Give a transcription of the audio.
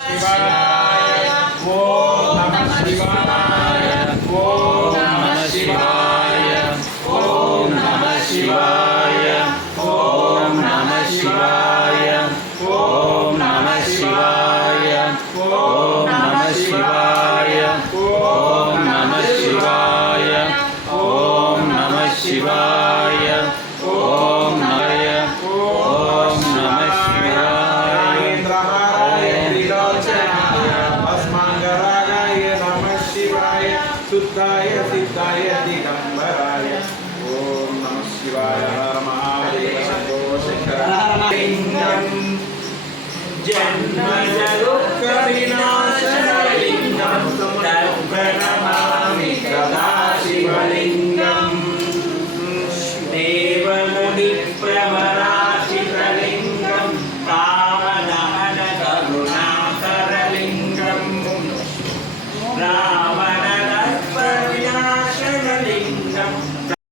शिवाय ओम नमः शिवाय ओम नमः शिवाय ओम नमः शिवाय ओम नमः शिवाय ओम नमः शिवाय ओम नमः शिवाय ओम नमः शिवाय ओम नमः शिवाय ओम नमः ओम नमः शिवाय इंद्रहाराय त्रिलोचनाय भस्मांगरागाय नमः शिवाय शुद्धाय सिद्धाय दिगंबराय ओम नमः शिवाय हर महादेव शंभो शंकर लिंगम जन्म दुःख विनाशनलिंगं प्रणमामि सदा शिवलिंगं देवमुनिप्रवराचितलिंगं कामदहन करुणाकरलिंगं राम